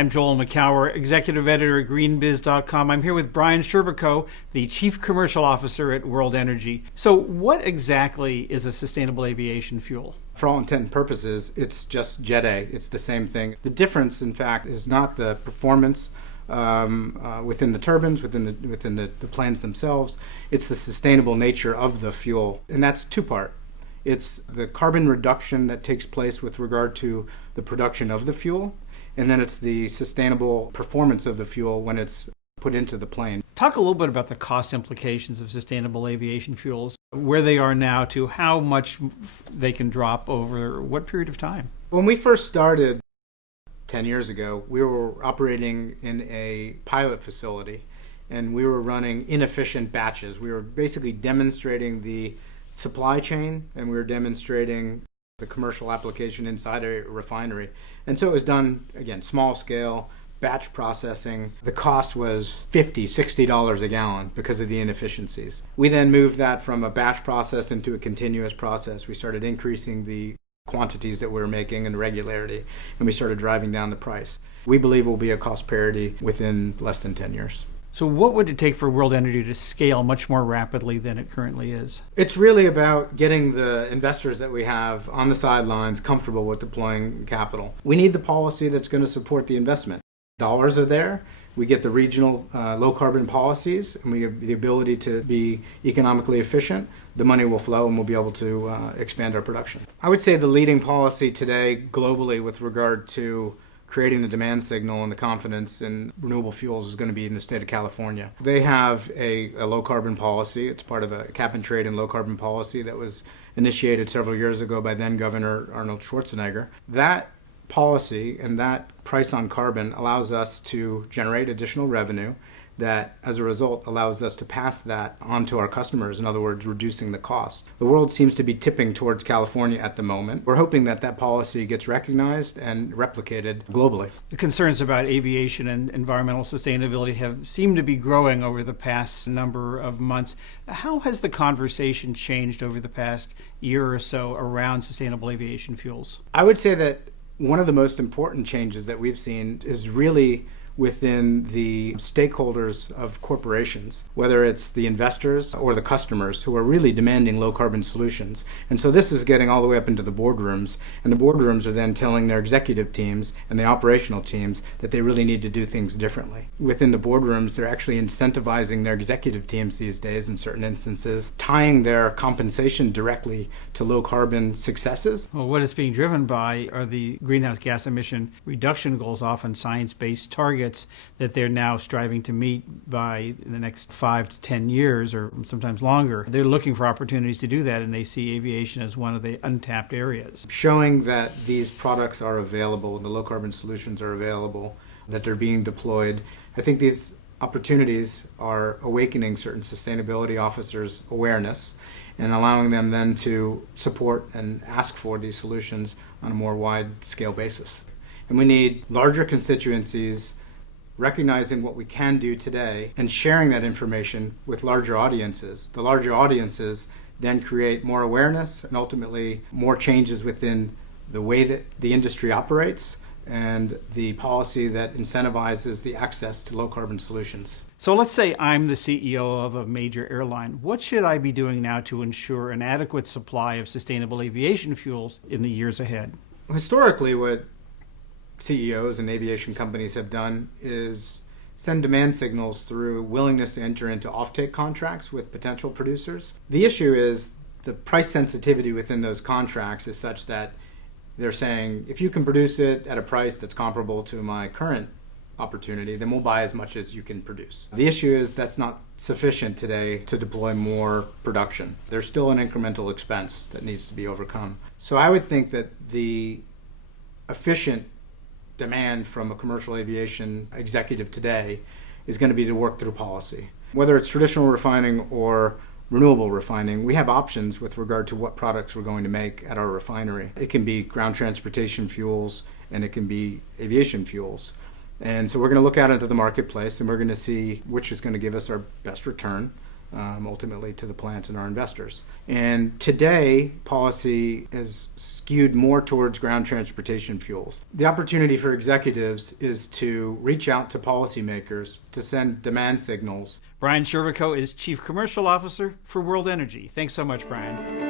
I'm Joel McCower, Executive Editor at GreenBiz.com. I'm here with Brian Sherbico, the Chief Commercial Officer at World Energy. So what exactly is a sustainable aviation fuel? For all intent and purposes, it's just Jet A. It's the same thing. The difference, in fact, is not the performance within the turbines, within the planes themselves. It's the sustainable nature of the fuel. And that's two-part. It's the carbon reduction that takes place with regard to the production of the fuel, and then it's the sustainable performance of the fuel when it's put into the plane. Talk a little bit about the cost implications of sustainable aviation fuels, where they are now to how much they can drop over what period of time. When we first started 10 years ago, we were operating in a pilot facility, and we were running inefficient batches. We were basically demonstrating the supply chain, and we were demonstrating the commercial application inside a refinery. And so it was done, again, small scale, batch processing. The cost was $50, $60 a gallon because of the inefficiencies. We then moved that from a batch process into a continuous process. We started increasing the quantities that we were making and the regularity, and we started driving down the price. We believe we'll be at cost parity within less than 10 years. So what would it take for World Energy to scale much more rapidly than it currently is? It's really about getting the investors that we have on the sidelines comfortable with deploying capital. We need the policy that's going to support the investment. Dollars are there. We get the regional low carbon policies, and we have the ability to be economically efficient. The money will flow, and we'll be able to expand our production. I would say the leading policy today globally with regard to creating the demand signal and the confidence in renewable fuels is going to be in the state of California. They have a low carbon policy. It's part of a cap and trade and low carbon policy that was initiated several years ago by then Governor Arnold Schwarzenegger. That policy and that price on carbon allows us to generate additional revenue that, as a result, allows us to pass that on to our customers, in other words, reducing the cost. The world seems to be tipping towards California at the moment. We're hoping that that policy gets recognized and replicated globally. The concerns about aviation and environmental sustainability have seemed to be growing over the past number of months. How has the conversation changed over the past year or so around sustainable aviation fuels? I would say that one of the most important changes that we've seen is really within the stakeholders of corporations, whether it's the investors or the customers who are really demanding low carbon solutions. And so this is getting all the way up into the boardrooms, and the boardrooms are then telling their executive teams and the operational teams that they really need to do things differently. Within the boardrooms, they're actually incentivizing their executive teams these days in certain instances, tying their compensation directly to low carbon successes. Well, what it's being driven by are the greenhouse gas emission reduction goals, often science-based targets that they're now striving to meet by the next 5 to 10 years or sometimes longer. They're looking for opportunities to do that, and they see aviation as one of the untapped areas. Showing that these products are available, the low carbon solutions are available, that they're being deployed. I think these opportunities are awakening certain sustainability officers' awareness and allowing them then to support and ask for these solutions on a more wide-scale basis. And we need larger constituencies recognizing what we can do today and sharing that information with larger audiences. The larger audiences then create more awareness and ultimately more changes within the way that the industry operates and the policy that incentivizes the access to low carbon solutions. So let's say I'm the CEO of a major airline. What should I be doing now to ensure an adequate supply of sustainable aviation fuels in the years ahead? Historically, what CEOs and aviation companies have done is send demand signals through willingness to enter into offtake contracts with potential producers. The issue is the price sensitivity within those contracts is such that they're saying, if you can produce it at a price that's comparable to my current opportunity, then we'll buy as much as you can produce. The issue is that's not sufficient today to deploy more production. There's still an incremental expense that needs to be overcome. So I would think that the efficient demand from a commercial aviation executive today is going to be to work through policy. Whether it's traditional refining or renewable refining, we have options with regard to what products we're going to make at our refinery. It can be ground transportation fuels and it can be aviation fuels. And so we're going to look out into the marketplace and we're going to see which is going to give us our best return ultimately to the plant and our investors. And today, policy is skewed more towards ground transportation fuels. The opportunity for executives is to reach out to policymakers to send demand signals. Brian Shervico is Chief Commercial Officer for World Energy. Thanks so much, Brian.